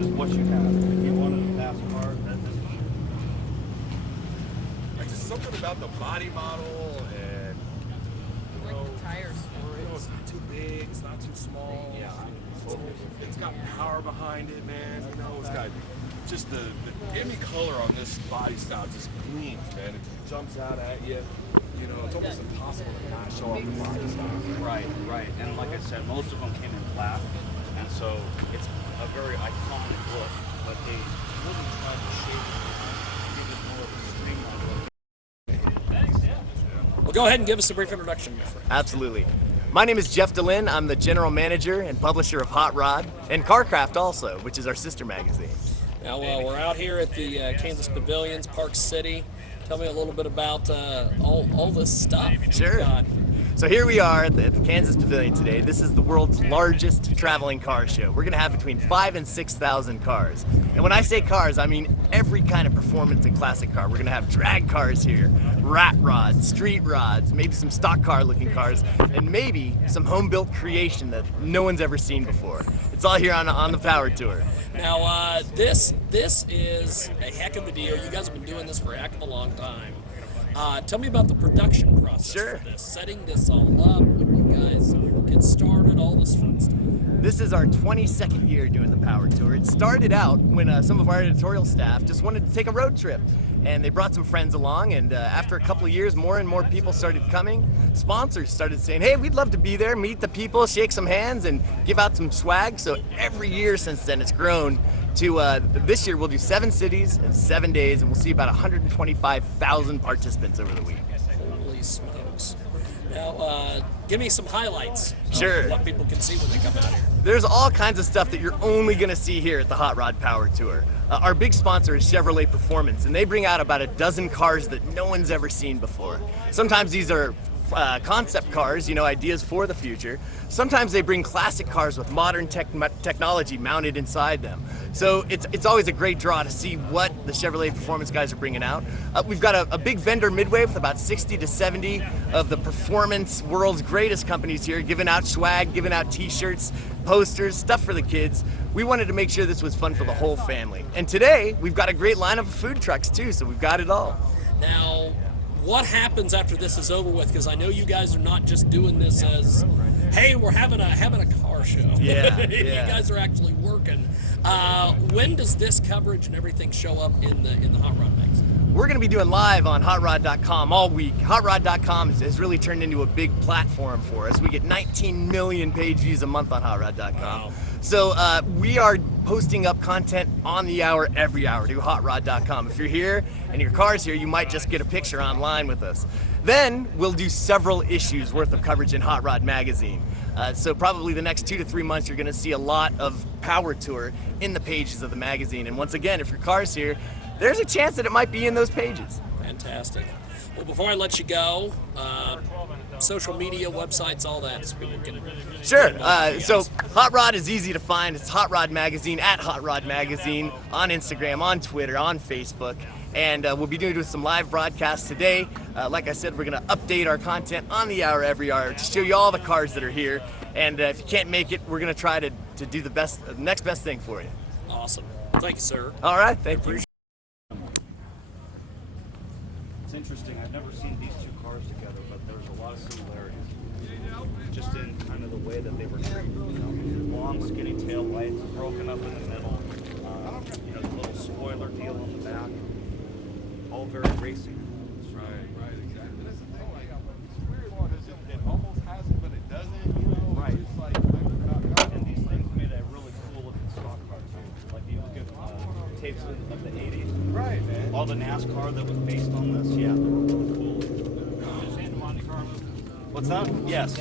What you have. If you wanted a fast car, that's this one. Like just something about the body model and the tires. It's not too big, it's not too small. Yeah. It's got power behind it, man. You know, it's got just the any color on this body style just gleams, man. It just jumps out at you. You know, it's almost impossible to not show off the body style. Right. And like I said, most of them came in black, and so it's a very iconic look, but they really tried to shape it, give it more of a streamlined look. Well, go ahead and give us a brief introduction, my friend. Absolutely. My name is Jeff DeLynn. I'm the general manager and publisher of Hot Rod and Carcraft also, which is our sister magazine. Now, we're out here at the Kansas Pavilions, Park City. Tell me a little bit about all this stuff. Sure. So here we are at the Kansas Pavilion today. This is the world's largest traveling car show. We're going to have between 5,000 and 6,000 cars. And when I say cars, I mean every kind of performance and classic car. We're going to have drag cars here, rat rods, street rods, maybe some stock car looking cars, and maybe some home-built creation that no one's ever seen before. It's all here on the Power Tour. Now, this is a heck of a deal. You guys have been doing this for a heck of a long time. Tell me about the production process for this, setting this all up, when you guys get started, all this fun stuff. This is our 22nd year doing the Power Tour. It started out when some of our editorial staff just wanted to take a road trip. And they brought some friends along, and after a couple of years, more and more people started coming. Sponsors started saying, hey, we'd love to be there, meet the people, shake some hands, and give out some swag. So every year since then, it's grown to this year we'll do 7 cities in 7 days, and we'll see about 125,000 participants over the week. Holy smokes. Now, give me some highlights. Sure. Of what people can see when they come out here. There's all kinds of stuff that you're only going to see here at the Hot Rod Power Tour. Our big sponsor is Chevrolet Performance, and they bring out about a dozen cars that no one's ever seen before. Sometimes these are concept cars, you know, ideas for the future. Sometimes they bring classic cars with modern technology mounted inside them. So it's always a great draw to see what the Chevrolet Performance guys are bringing out. We've got a big vendor midway with about 60 to 70 of the performance world's greatest companies here, giving out swag, giving out t-shirts, posters, stuff for the kids. We wanted to make sure this was fun for the whole family. And today, we've got a great lineup of food trucks too, so we've got it all. Now, what happens after this is over with? Because I know you guys are not just doing this as, hey, we're having a car show. Yeah, You guys are actually working. When does this coverage and everything show up in the Hot Rod magazine? We're going to be doing live on hotrod.com all week. Hotrod.com has really turned into a big platform for us. We get 19 million page views a month on hotrod.com. Wow. So we are posting up content on the hour, every hour to hotrod.com. If you're here and your car's here, you might just get a picture online with us. Then we'll do several issues worth of coverage in Hot Rod magazine. So probably the next 2 to 3 months, you're going to see a lot of Power Tour in the pages of the magazine. And once again, if your car's here, there's a chance that it might be in those pages. Fantastic. Well, before I let you go, social media, websites, all that, so people can... Sure. So Hot Rod is easy to find. It's Hot Rod Magazine, at Hot Rod Magazine, on Instagram, on Twitter, on Facebook. And we'll be doing some live broadcasts today. Like I said, we're going to update our content on the hour, every hour, to show you all the cars that are here. And if you can't make it, we're going to try to do the next best thing for you. Awesome. Thank you, sir. All right. Thank you. It's interesting, I've never seen these two cars together, but there's a lot of similarities. Just in kind of the way that they were treated, you know, long skinny tail lights, broken up in the middle, you know, the little spoiler deal on the back, all very racing. Right, exactly. That's the thing, like, it's a weird one, is it almost has it, but it doesn't, you know? Right. It's like, and these things made a really cool looking stock car too. Like you look at tapes of the 80s. Right, man. All the NASCAR that was based on this, yeah, they were really cool. What's that? Yes.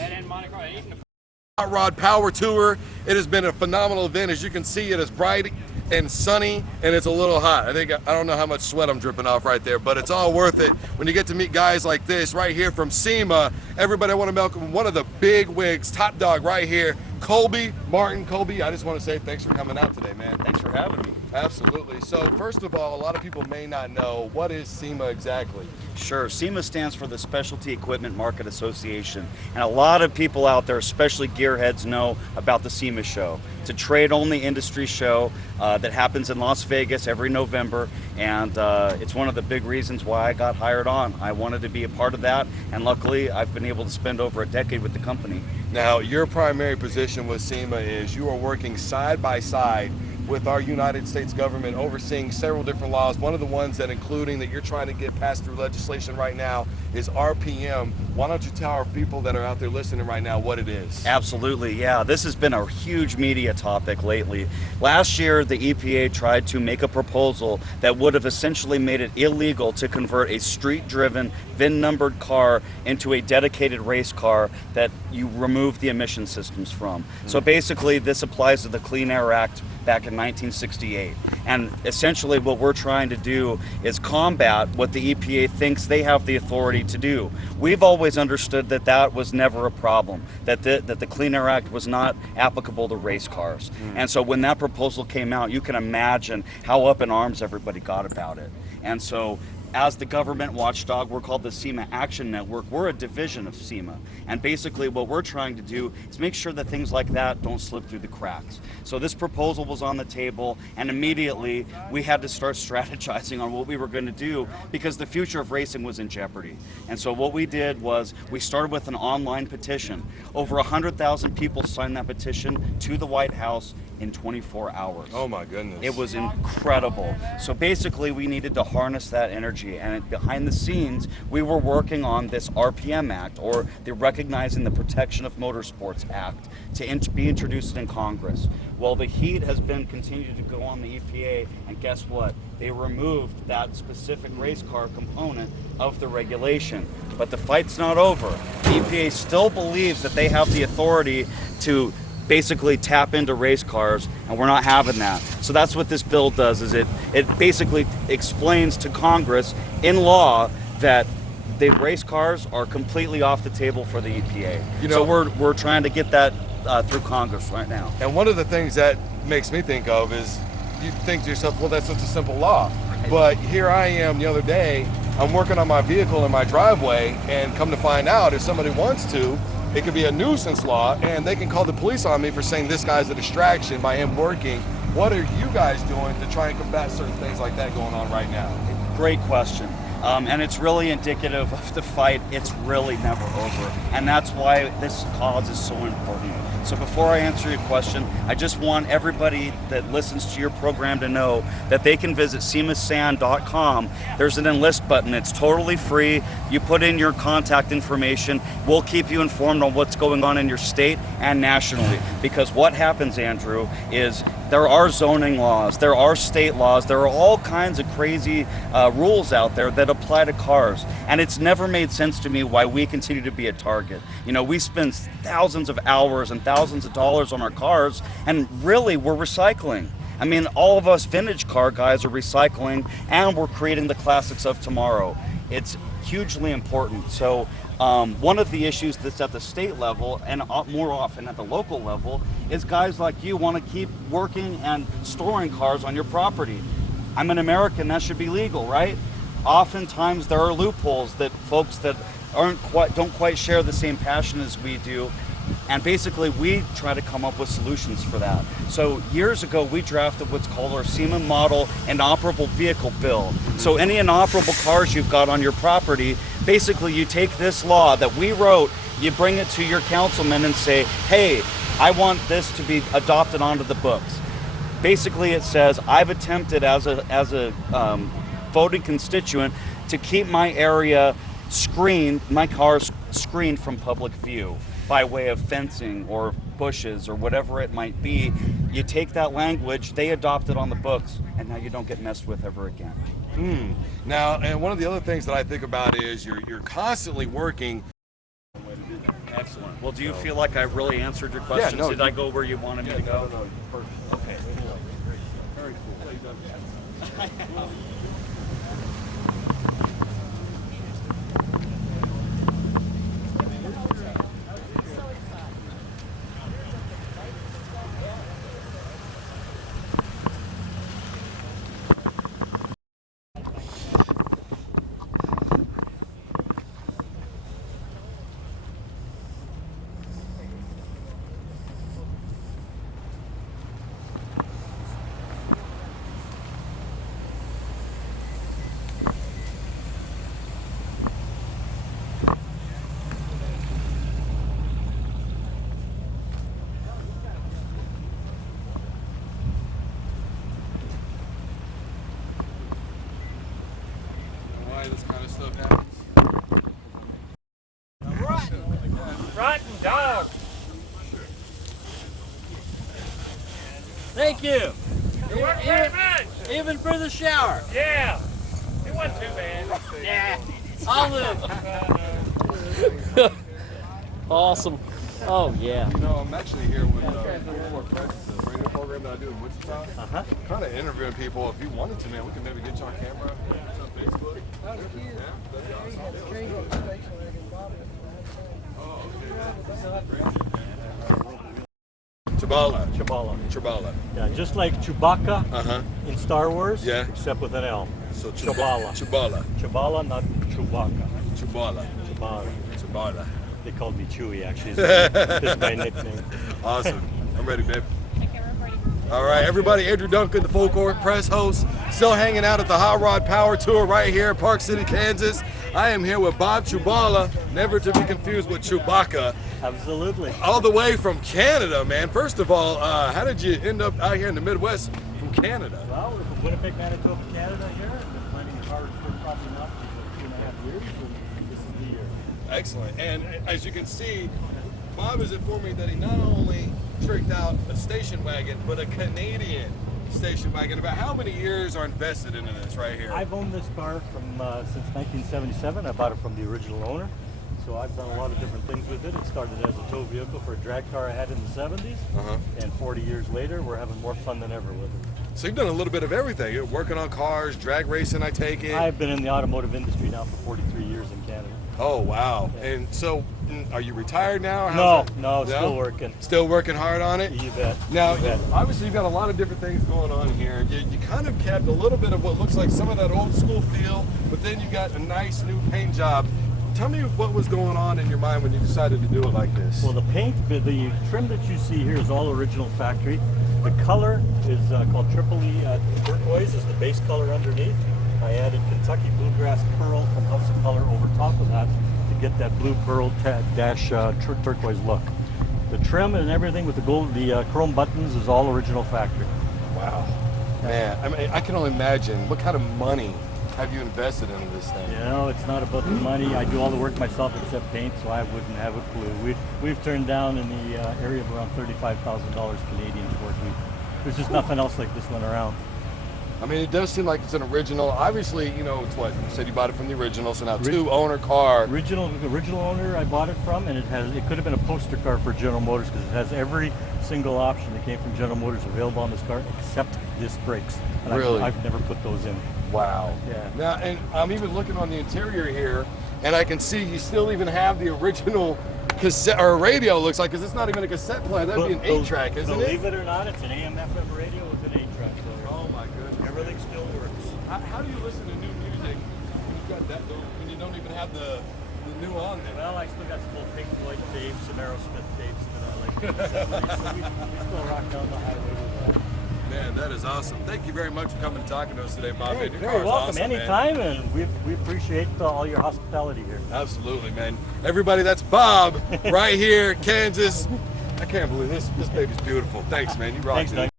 Hot Rod Power Tour. It has been a phenomenal event. As you can see, it is bright and sunny, and it's a little hot. I don't know how much sweat I'm dripping off right there, but it's all worth it when you get to meet guys like this right here from SEMA. Everybody, I want to welcome one of the big wigs, top dog right here, Colby Martin, Colby, I just want to say thanks for coming out today, man. Thanks for having me. Absolutely. So first of all, a lot of people may not know, what is SEMA exactly? Sure. SEMA stands for the Specialty Equipment Market Association. And a lot of people out there, especially gearheads, know about the SEMA show. It's a trade-only industry show that happens in Las Vegas every November. And it's one of the big reasons why I got hired on. I wanted to be a part of that. And luckily, I've been able to spend over a decade with the company. Now, your primary position with SEMA is you are working side by side with our United States government, overseeing several different laws. One of the ones that including that you're trying to get passed through legislation right now is RPM. Why don't you tell our people that are out there listening right now what it is? Absolutely, yeah. This has been a huge media topic lately. Last year, the EPA tried to make a proposal that would have essentially made it illegal to convert a street-driven, VIN-numbered car into a dedicated race car that you remove the emission systems from. So basically, this applies to the Clean Air Act back in 1968. And essentially what we're trying to do is combat what the EPA thinks they have the authority to do. We've always understood that that was never a problem, that the Clean Air Act was not applicable to race cars. And so when that proposal came out, you can imagine how up in arms everybody got about it. And so as the government watchdog, we're called the SEMA Action Network. We're a division of SEMA. And basically what we're trying to do is make sure that things like that don't slip through the cracks. So this proposal was on the table, and immediately we had to start strategizing on what we were going to do because the future of racing was in jeopardy. And so what we did was we started with an online petition. Over 100,000 people signed that petition to the White House in 24 hours. Oh my goodness. It was incredible. So basically we needed to harness that energy, and behind the scenes we were working on this RPM Act, or the Recognizing the Protection of Motorsports Act, to be introduced in Congress. Well, the heat has been continued to go on the EPA, and guess what? They removed that specific race car component of the regulation. But the fight's not over. The EPA still believes that they have the authority to basically tap into race cars, and we're not having that. So that's what this bill does, is it basically explains to Congress in law that the race cars are completely off the table for the EPA. So we're trying to get that through Congress right now. And one of the things that makes me think of is, you think to yourself, well, that's such a simple law. But here I am the other day, I'm working on my vehicle in my driveway, and come to find out, if somebody wants to, it could be a nuisance law, and they can call the police on me for saying this guy's a distraction by him working. What are you guys doing to try and combat certain things like that going on right now? Great question. And it's really indicative of the fight. It's really never over. And that's why this cause is so important. So before I answer your question, I just want everybody that listens to your program to know that they can visit semasand.com. There's an enlist button. It's totally free. You put in your contact information. We'll keep you informed on what's going on in your state and nationally. Because what happens, Andrew, is there are zoning laws, there are state laws, there are all kinds of crazy rules out there that apply to cars. And it's never made sense to me why we continue to be a target. You know, we spend thousands of hours and thousands of dollars on our cars, and really we're recycling. I mean, all of us vintage car guys are recycling, and we're creating the classics of tomorrow. It's hugely important. So one of the issues that's at the state level, and more often at the local level, is guys like you want to keep working and storing cars on your property. I'm an American, that should be legal, right? Oftentimes there are loopholes that folks that don't quite share the same passion as we do, and basically we try to come up with solutions for that. So years ago we drafted what's called our SEMA Model Inoperable Vehicle Bill. So any inoperable cars you've got on your property, basically you take this law that we wrote, you bring it to your councilman and say, hey, I want this to be adopted onto the books. Basically it says, I've attempted as a voting constituent to keep my area screened, my cars screened from public view by way of fencing or bushes or whatever it might be. You take that language, they adopt it on the books, and now you don't get messed with ever again. Now, and one of the other things that I think about is you're constantly working. Excellent. Well, do you feel like I really answered your questions? Yeah, no, Did I go where you wanted me to go? No, perfect. Okay. Very cool. this kind of stuff happens. Rotten dog. Thank you. You worked very much. Even for the shower. Yeah. It wasn't too bad. Yeah. I'll live. Awesome. Oh yeah. You know, I'm actually here with Full Court Press, the radio program that I do in Wichita. Kind of interviewing people. If you wanted to, man, we can maybe get you on camera. It's on Facebook. Yeah, that'd be awesome. Oh, okay. Chibala. Chibala. Yeah, just like Chewbacca in Star Wars, Yeah. except with an L. So Chibala. Chibala. Chibala, not Chewbacca. Chibala. Chibala. Chibala. They called me Chewy, actually. It's my nickname. Awesome. I'm ready, babe. All right, everybody. Andrew Duncan, the Full Court Press host, still hanging out at the Hot Rod Power Tour right here in Park City, Kansas. I am here with Bob Chubala, never to be confused with Chewbacca, Absolutely. all the way from Canada, man. First of all, how did you end up out here in the Midwest from Canada? Well, we're from Winnipeg, Manitoba, Canada here. I've been planning hard for probably not for 2.5 years, and this is the year. Excellent. And as you can see, Bob is informing that he not only tricked out a station wagon, but a Canadian station wagon. About how many years are invested into this right here? I've owned this car from since 1977. I bought it from the original owner. So I've done a lot of different things with it. It started as a tow vehicle for a drag car I had in the 70s. And 40 years later, we're having more fun than ever with it. So you've done a little bit of everything. You're working on cars, drag racing, I take it. I've been in the automotive industry now for 43 years in Canada. Oh, wow. Yeah. And so, are you retired now? Or No, still working. Still working hard on it? You bet. Now, You bet. obviously you've got a lot of different things going on here. You kind of kept a little bit of what looks like some of that old school feel, but then you got a nice new paint job. Tell me what was going on in your mind when you decided to do it like this. Well, the paint, the trim that you see here is all original factory. The color is called Tripoli turquoise, is the base color underneath. I added Kentucky bluegrass pearl from House of Color over top of that to get that blue pearl dash turquoise look. The trim and everything with the gold, the chrome buttons is all original factory. Wow. Man, I mean, I can only imagine what kind of money have you invested into this thing? You know, it's not about the money. I do all the work myself except paint, so I wouldn't have a clue. We've turned down in the area of around $35,000 Canadian for it. There's just nothing else like this one around. I mean, it does seem like it's an original. Obviously, you know, it's what you said you bought it from the original, so now two-owner car. Original owner I bought it from, and it could have been a poster car for General Motors because it has every single option that came from General Motors available on this car except disc brakes. And Really? I've never put those in. Wow. Yeah. Now, and I'm even looking on the interior here, and I can see you still even have the original cassette or radio. Looks like, because it's not even a cassette player. That'd be an 8-track, isn't it? Believe it or not, it's an AM/FM radio with an 8-track player. Oh my goodness. Everything still works. How do you listen to new music when you've got that, when you don't even have the new on there? Well, I still got some old Pink Floyd tapes, some Aerosmith tapes that I like from the 70s, so we still rock down the highway with that. Man, that is awesome. Thank you very much for coming and talking to us today, Bob. Hey, Man, your very car is welcome, awesome, anytime, man. and we appreciate all your hospitality here. Absolutely, man. Everybody, that's Bob right here, Kansas. I can't believe this. This baby's beautiful. Thanks, man. You rock. Thanks, dude. Doug.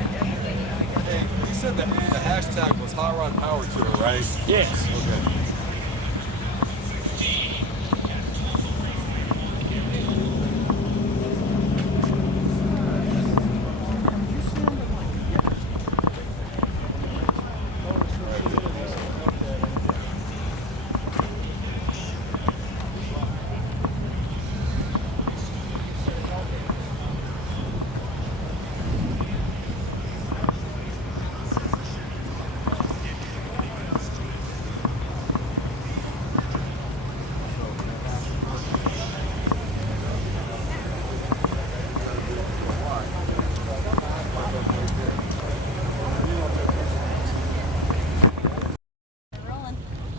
Hey, you said that the hashtag was Hot Rod Power Tour, right? Yes. Okay.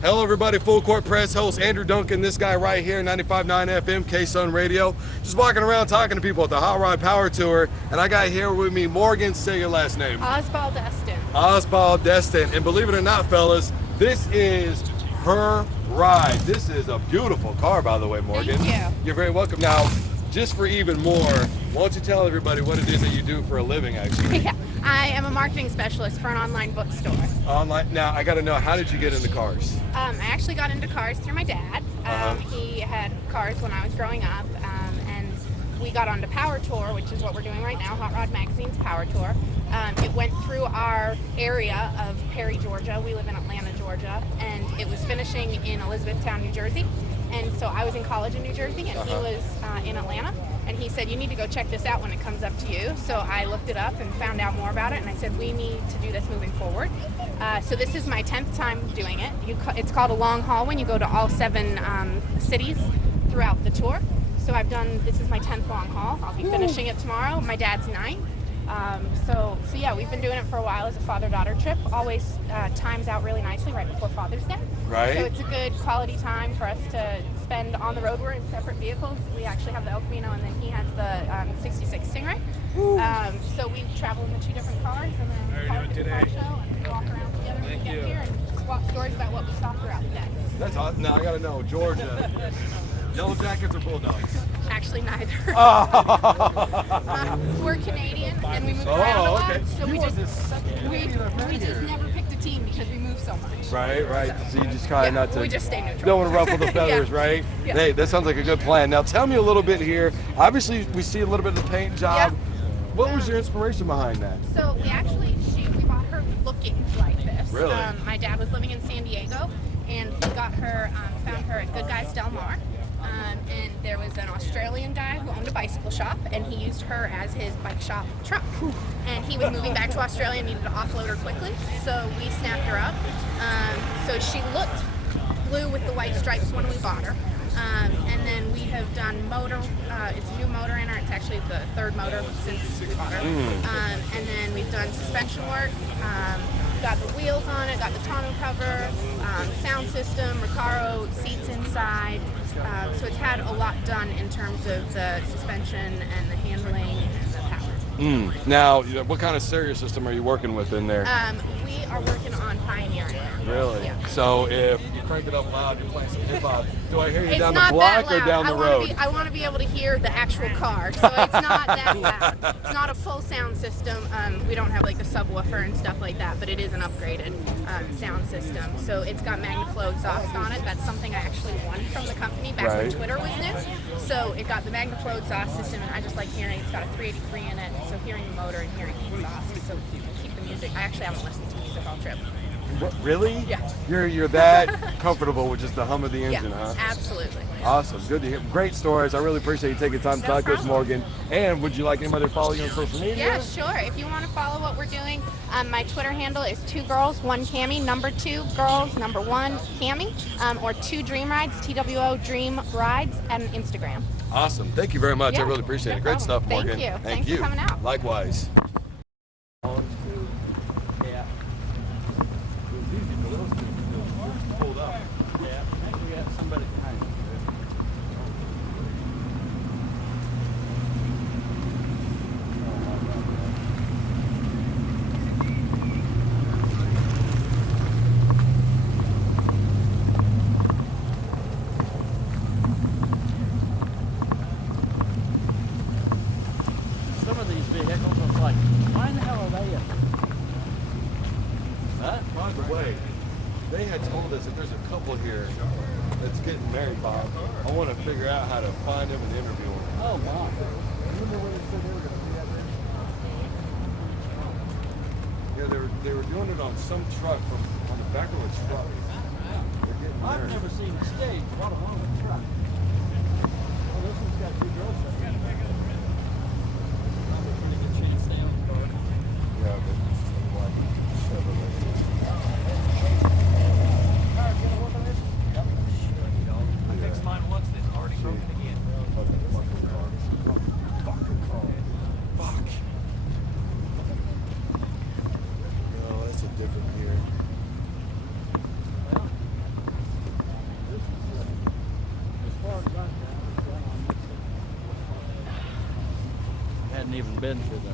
Hello, everybody. Full Court Press host Andrew Duncan. This guy right here, 95.9 FM, K-Sun Radio. Just walking around talking to people at the Hot Rod Power Tour. And I got here with me Morgan. Say your last name. Oswald Eston. Oswald Destin. And believe it or not, fellas, this is her ride. This is a beautiful car, by the way, Morgan. Thank you. You're very welcome. Now, just for even more, why don't you tell everybody what it is that you do for a living, actually? Yeah, I am a marketing specialist for an online bookstore. Online. Now, I got to know, how did you get into cars? I actually got into cars through my dad. He had cars when I was growing up, and we got onto Power Tour, which is what we're doing right now, Hot Rod Magazine's Power Tour. It went through our area of Perry, Georgia. We live in Atlanta, Georgia, and it was finishing in Elizabethtown, New Jersey. And so I was in college in New Jersey, and he was in Atlanta. And he said, you need to go check this out when it comes up to you. So I looked it up and found out more about it, and I said, we need to do this moving forward. So this is my 10th time doing it. It's called a long haul when you go to all 7 cities throughout the tour. So this is my 10th long haul. I'll be finishing it tomorrow. My dad's 9th. So yeah, we've been doing it for a while as a father-daughter trip. Always times out really nicely right before Father's Day. Right. So it's a good quality time for us to spend on the road. We're in separate vehicles. We actually have the El Camino, and then he has the 66 Stingray. So we travel in the 2 different cars, and then park at the car show and walk around together when we get here and just swap stories about what we saw throughout the day. That's awesome. Now, I got to know, Georgia, Yellow Jackets or Bulldogs? Actually, neither. Oh. We're Canadian, and we move around a lot, okay. so You we are just the second Canadian I've met here. never picked a team because we move so much. Right. So you just kind of not to. we just stay neutral. Don't want to ruffle the feathers, Yeah. right? Yeah. Hey, that sounds like a good plan. Now, tell me a little bit here. Obviously, we see a little bit of the paint job. Yeah. What was your inspiration behind that? So we bought her looking like this. Really? My dad was living in San Diego, and he got her, found her at Good Guys Del Mar. And there was an Australian guy who owned a bicycle shop, and he used her as his bike shop truck. And he was moving back to Australia and needed to offload her quickly, so we snapped her up. So she looked blue with the white stripes when we bought her. And then we have done motor. It's a new motor in her. It's actually the 3rd motor since we bought her. And then we've done suspension work. Got the wheels on it, got the tonneau cover, sound system, Recaro seats inside. So it's had a lot done in terms of the suspension and the handling and the power. Now, what kind of stereo system are you working with in there? We are working on Pioneering. Really? Yeah. So if you crank it up loud, you're playing some hip hop. Do I hear you It's down the not block that or loud. down the road? I want to be able to hear the actual car, so it's not that loud. It's not a full sound system. We don't have like the subwoofer and stuff like that, but it is an upgraded sound system. So it's got MagnaFlow exhaust on it. That's something I actually won from the company back when Twitter was new. So it got the MagnaFlow exhaust system, and I just like hearing. It's got a 383 in it, so hearing the motor and hearing the exhaust. So you can keep the music. I actually haven't listened to music all trip. What, really? Yeah. You're that comfortable with just the hum of the engine, Yeah, huh? absolutely. Awesome. Good to hear. Great stories. I really appreciate you taking time to talk to us, Morgan. And would you like anybody to follow you on social media? Yeah, sure. If you want to follow what we're doing, my Twitter handle is 2 girls 1 Cami, number 2 girls number 1 Cami, or 2 Dream Rides, TWO Dream Rides, and Instagram. Awesome. Thank you very much. I Yeah, really appreciate no it. Great problem. stuff, Morgan. Thank you. Thank Thanks you. for coming out. Likewise. Some of these vehicles, it's like, why in the hell are they in? Huh? By the way, they had told us that there's a couple here that's getting married, Bob. I want to figure out how to find them and interview them. Oh, my. Remember when they said they were going to be out there? Yeah, they were doing it on some truck on the back of a truck. They're getting I've married. never seen a stage, what a long truck. Well, this one's got 2 girls in it. Probably a pretty good chance they own the car. Yeah, but like Chevrolet. I fixed mine once and it's already broken again. Fuck. No, that's a different gear. Well, this is, as far as I'm concerned, hadn't even been to the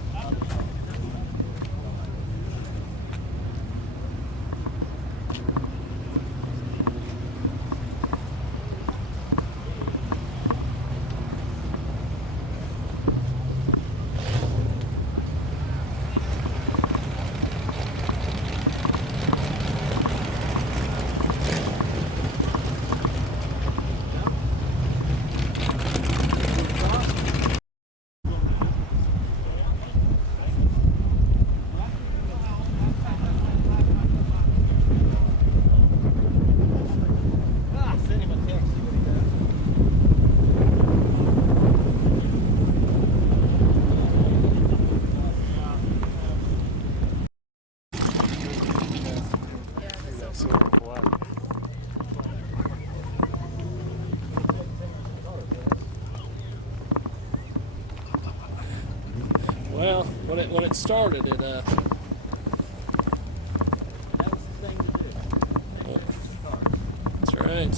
Well, when it started, it That was the thing to do. that's right.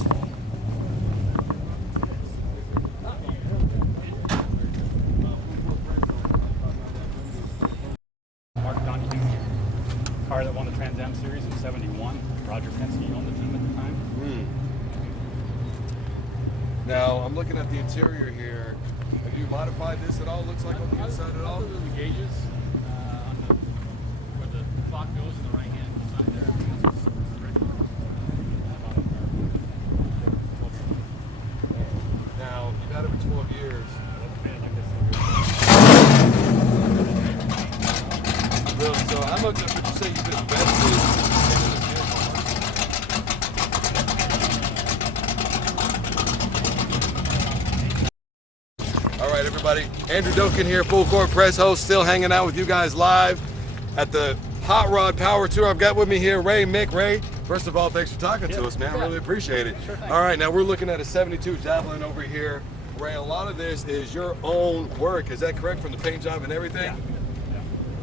Mark Donahue, car that won the Trans Am Series in '71. Roger Penske owned the team at the time. Now, I'm looking at the interior here. Have you modified this at all? Looks like on the inside at all? Other than the gauges, on the, where the clock goes in the right hand side there, everything else is original. Now, you've had it for 12 years. Really? So how much would you say you've invested into this vehicle? All right, everybody. Andrew Duncan here, Full Court Press host, still hanging out with you guys live at the Hot Rod Power Tour. I've got with me here Ray Mick. Ray, first of all, thanks for talking to us, man. I really appreciate it. Sure thing. All right, now we're looking at a 72 Javelin over here. Ray, a lot of this is your own work. Is that correct, from the paint job and everything? Yeah.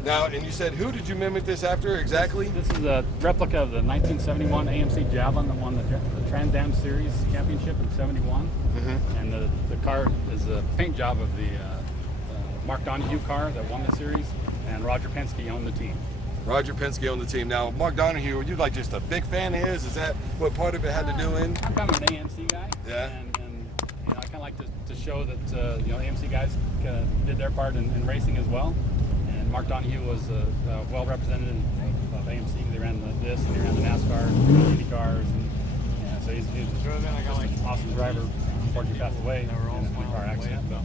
Now, and you said, who did you mimic this after exactly? This is a replica of the 1971 AMC Javelin that won the Trans Am Series Championship in '71. And the car is a paint job of the Mark Donahue car that won the series, and Roger Penske owned the team. Roger Penske on the team. Now, Mark Donahue, were you like just a big fan of his? Is that what part of it had to do in? I'm kind of an AMC guy. Yeah. And you know, I kind of like to show that you know, AMC guys did their part in racing as well. And Mark Donahue was well represented of AMC. They ran this, and they ran the NASCAR, Indy cars, and yeah, so he's just an awesome driver. Unfortunately, passed away in a car accident, but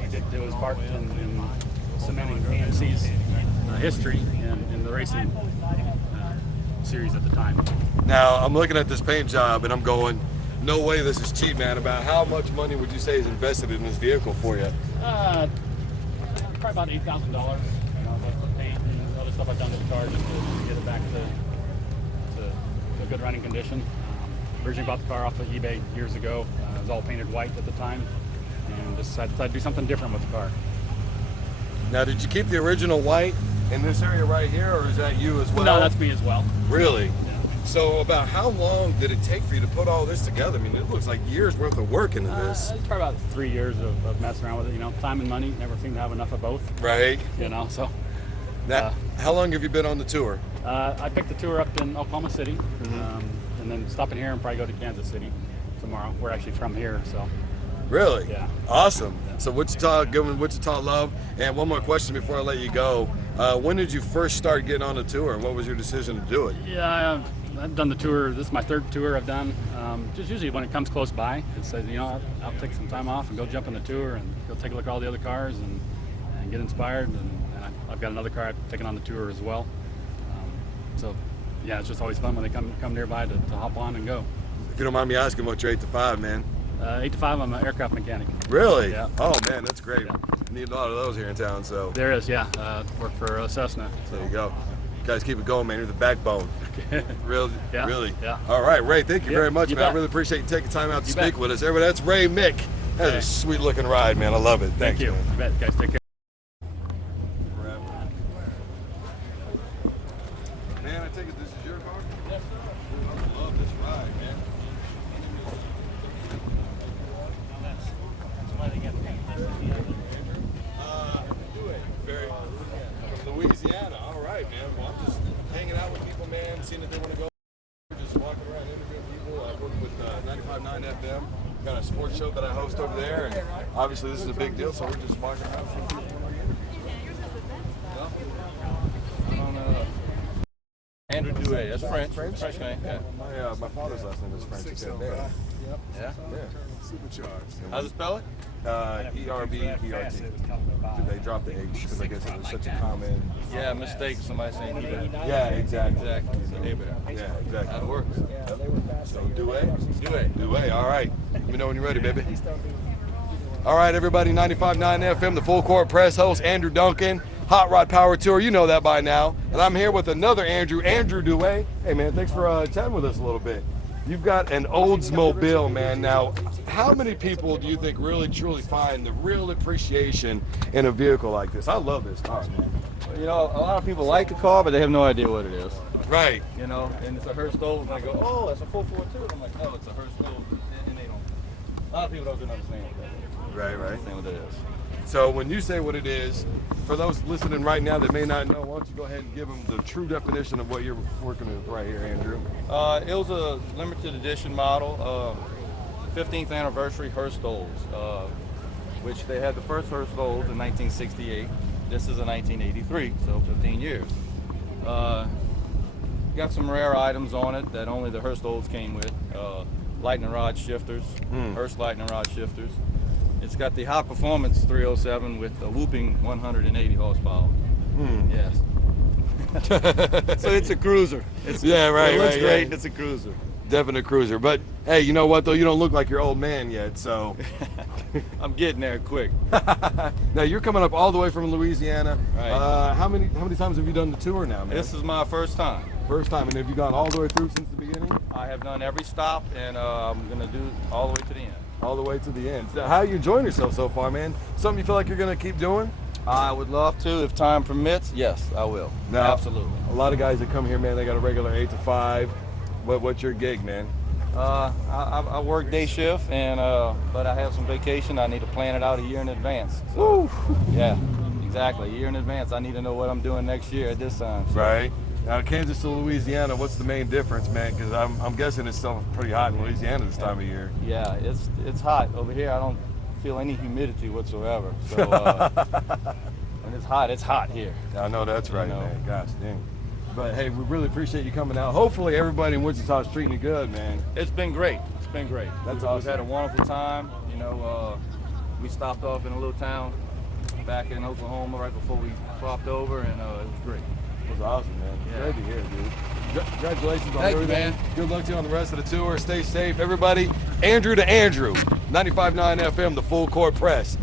he did do his part in cementing AMC's history in the racing series at the time. Now, I'm looking at this paint job and I'm going, no way this is cheap, man. About how much money would you say is invested in this vehicle for you? Probably about $8,000. You know, the paint and other stuff I've done to the car just to get it back to a good running condition. Originally bought the car off of eBay years ago. It was all painted white at the time, and decided to do something different with the car. Now, did you keep the original white in this area right here, or is that you as well? No, that's me as well. Really? Yeah. So about how long did it take for you to put all this together? I mean, it looks like years worth of work into this. It's probably about 3 years of messing around with it. You know, time and money. Never seem to have enough of both. Right. You know, so. Now, how long have you been on the tour? I picked the tour up in Oklahoma City, and then stopping here and probably go to Kansas City tomorrow. We're actually from here, so. Really? Yeah. Awesome. So Wichita, giving Wichita love. And one more question before I let you go. When did you first start getting on the tour, and what was your decision to do it? Yeah, I've done the tour. This is my third tour I've done. Just usually when it comes close by, it says, you know, I'll take some time off and go jump on the tour and go take a look at all the other cars and get inspired. And I've got another car I've taken on the tour as well. So yeah, it's just always fun when they come nearby to hop on and go. If you don't mind me asking, what's your 8 to 5, man? 8 to 5, I'm an aircraft mechanic. Really? Yeah. Oh man, that's great. Yeah. Need a lot of those here in town. So There is, yeah. Work for Cessna. So. there you go. You guys keep it going, man. You're the backbone. Really? Yeah. Really? Yeah. All right, Ray, thank you Yeah, very much, you man. I bet. really appreciate you taking time out to You speak bet. with us. Everybody, that's Ray Mick. That's Okay. a sweet looking ride, man. I love it. Thanks, Thank you. man. You bet, guys. Take care. Man, I take it this is your car? Yes, sir. I love this ride, man. Very from Louisiana. All right, man. Well, I'm just hanging out with people, man, seeing if they want to go. Just walking around interviewing people. I work with 95.9 FM. Got a sports show that I host over there, and obviously this is a big deal, so we're just walking around seeing people we're interviewing. I don't know. Andrew Douay, that's French. French? name. Yeah. My father's last name is French. Yeah. Yeah. Supercharged. How's it spell it? ERBPRT. They dropped the H because I guess it was such a common. Yeah, mistake. Somebody saying eBay. Yeah, exactly. Exactly. So eBay. Yeah, exactly. How it works. So Douay? Douay. Douay, all right. Let me know when you're ready, baby. All right, everybody, 95.9 FM, the Full Court Press host, Andrew Duncan, Hot Rod Power Tour. You know that by now. And I'm here with another Andrew Douay. Hey, man, thanks for chatting with us a little bit. You've got an Oldsmobile, man. Now, how many people do you think really truly find the real appreciation in a vehicle like this? I love this car, man. You know, a lot of people like the car, but they have no idea what it is. Right. You know, and it's a Hurst Olds, and I go, oh, it's a 442. I'm like, no, it's a Hurst Olds, and they don't. A lot of people don't understand what that is. Right, right. Understand what that is. So when you say what it is, for those listening right now that may not know, why don't you go ahead and give them the true definition of what you're working with right here, Andrew? It was a limited edition model, 15th anniversary Hurst Olds, which they had the first Hurst Olds in 1968. This is a 1983, so 15 years. Got some rare items on it that only the Hurst Olds came with. Lightning rod shifters, Hurst lightning rod shifters. It's got the high performance 307 with a whooping 180 horsepower. Yes. So it's a cruiser. Yeah, right, It looks right, great. yeah. It's a cruiser. Definite cruiser. But hey, you know what though? You don't look like your old man yet, so. I'm getting there quick. Now you're coming up all the way from Louisiana. Right. How many times have you done the tour now, man? This is my first time. First time, and have you gone all the way through since the beginning? I have done every stop, and I'm gonna do all the way to the end. All the way to the end. So how are you enjoying yourself so far, man? Something you feel like you're gonna keep doing? I would love to, if time permits. Yes, I will. Now, Absolutely. A lot of guys that come here, man, they got a regular 8 to 5. What's your gig, man? I work day shift, and but I have some vacation. I need to plan it out a year in advance. So, yeah, exactly. A year in advance. I need to know what I'm doing next year at this time. So. Right. Now, Kansas to Louisiana, what's the main difference, man? Because I'm guessing it's still pretty hot in Louisiana this time of year. Yeah, it's hot over here. I don't feel any humidity whatsoever. So, and it's hot here. I know that's right, You know. man. Gosh dang. But hey, we really appreciate you coming out. Hopefully everybody in Wichita is treating you good, man. It's been great. It's been great. That's We've awesome. had a wonderful time. You know, we stopped off in a little town back in Oklahoma right before we swapped over, and it was great. It was awesome, man. Yeah. Great to hear, dude. Congratulations on Thank you, everything. man. Good luck to you on the rest of the tour. Stay safe, everybody. Andrew to Andrew, 95.9 FM, the Full Court Press.